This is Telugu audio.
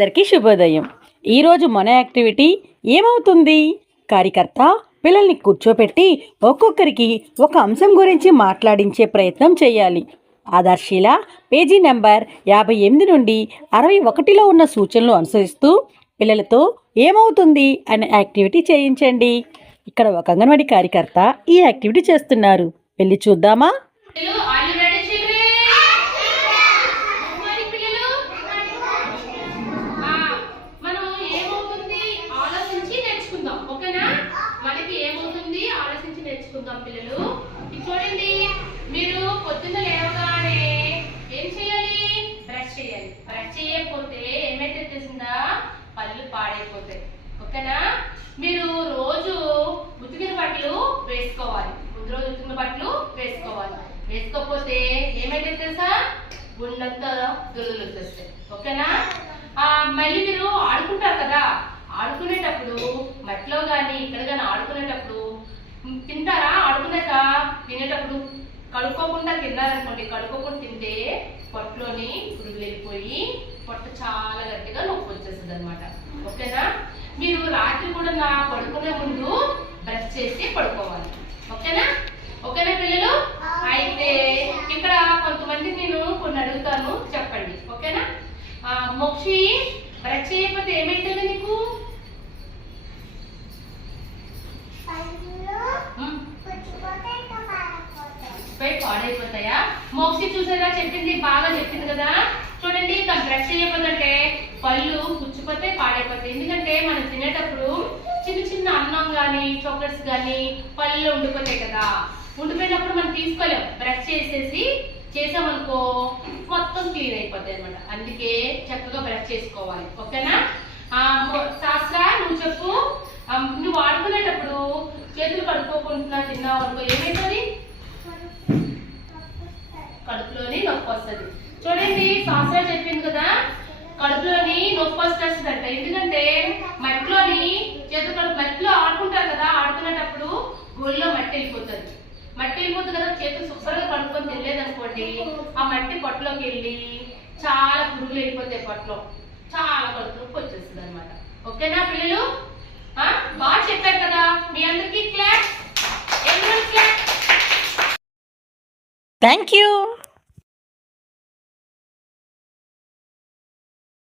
అందరికీ శుభోదయం. ఈరోజు మన యాక్టివిటీ ఏమవుతుంది? కార్యకర్త పిల్లల్ని కూర్చోపెట్టి ఒక్కొక్కరికి ఒక అంశం గురించి మాట్లాడించే ప్రయత్నం చేయాలి. ఆదర్శీల పేజీ నెంబర్ యాభై ఎనిమిది నుండి అరవై ఒకటిలో ఉన్న సూచనలు అనుసరిస్తూ పిల్లలతో ఏమవుతుంది అనే యాక్టివిటీ చేయించండి. ఇక్కడ ఒక అంగన్వాడీ కార్యకర్త ఈ యాక్టివిటీ చేస్తున్నారు. వెళ్ళి చూద్దామా? చేసుకుందాం పిల్లలు. చూడండి మీరు పొద్దున్న లేవగానే ఏం చేయాలి? బ్రష్ చేయాలి. బ్రష్ చేయకపోతే ఏమైతే తెలిసిందా పళ్ళు పాడైపోతాయి. ఓకేనా? మీరు రోజు ఉతికిన బట్టలు వేసుకోవాలి. ముందు రోజు ఉతికిన బట్టలు వేసుకోవాలి. వేసుకోకపోతే ఏమైతే తెలుసా? గుండంత దురదలు వచ్చేస్తాయి. ఓకేనా? ఆ, మళ్ళీ మీరు ఆడుకుంటారు కదా? ఆడుకునేటప్పుడు మట్టిలో కానీ ఇక్కడ కానీ ఆడుకునేటప్పుడు తింటారా? తినేటప్పుడు కడుక్కోకుండా తిన్నారనుకోండి కడుక్కోకుండా తింటే పొట్టలోని పురుగులు వెళ్ళిపోయి పొట్ట చాలా గట్టిగా నొప్పి వచ్చేస్తుంది అనమాట ఓకేనా? మీరు రాత్రి కూడా నా పడుకునే ముందు బ్రష్ చేసి పడుకోవాలి. ఓకేనా? ఓకేనా పిల్లలు? అయితే ఇక్కడ కొంతమంది నేను కొన్ని అడుగుతాను చెప్పండి. ఓకేనా? మొక్షి మోక్షి బ్రష్ చేయకపోతే ఏమైంది పోయి పాడైపోతాయా? మోక్షి చూసారా? చెప్పింది బాగా చెప్పింది కదా? చూడండి ఇంకా బ్రష్ చేయకపోతే పళ్ళు పుచ్చిపోతే పాడైపోతాయి. ఎందుకంటే మనం తినేటప్పుడు చిన్న చిన్న అన్నం కానీ చాక్లెట్స్ కానీ పళ్ళు ఉండిపోతాయి కదా. ఉండిపోయినప్పుడు మనం తీసుకోలేం. బ్రష్ చేసేసి చేసామనుకో మొత్తం క్లీన్ అయిపోతాయి అనమాట అందుకే చక్కగా బ్రష్ చేసుకోవాలి. ఓకేనా? శాస్త్ర నువ్వు చెప్పు. నువ్వు వాడుకునేటప్పుడు చేతులు కడుక్కోకుండా తిన్నావు అనుకో ఏమవుతుంది కడుపులోని నొప్పి వస్తుంది. చూడండి శాస్త్ర చెప్పింది కదా? కడుపులోని నొప్పి వస్తుందంట. ఎందుకంటే మట్టిలోని చేతులు కడుపు మట్టిలో ఆడుకుంటారు కదా ఆడుకునేటప్పుడు గోళ్ళలో మట్టి వెళ్ళిపోతుంది. మట్టి వెళ్ళిపోతుంది కదా చేతులు శుభ్రంగా కడుక్కొని తినలేదనుకోండి ఆ మట్టి పొట్టలోకి వెళ్ళి చాలా పురుగులు వెళ్ళిపోతాయి పొట్టలో. చాలా కడుపు నొప్పి వచ్చేస్తుంది అనమాట ఓకేనా పిల్లలు? ఆ? బాగా చెప్పారు కదా.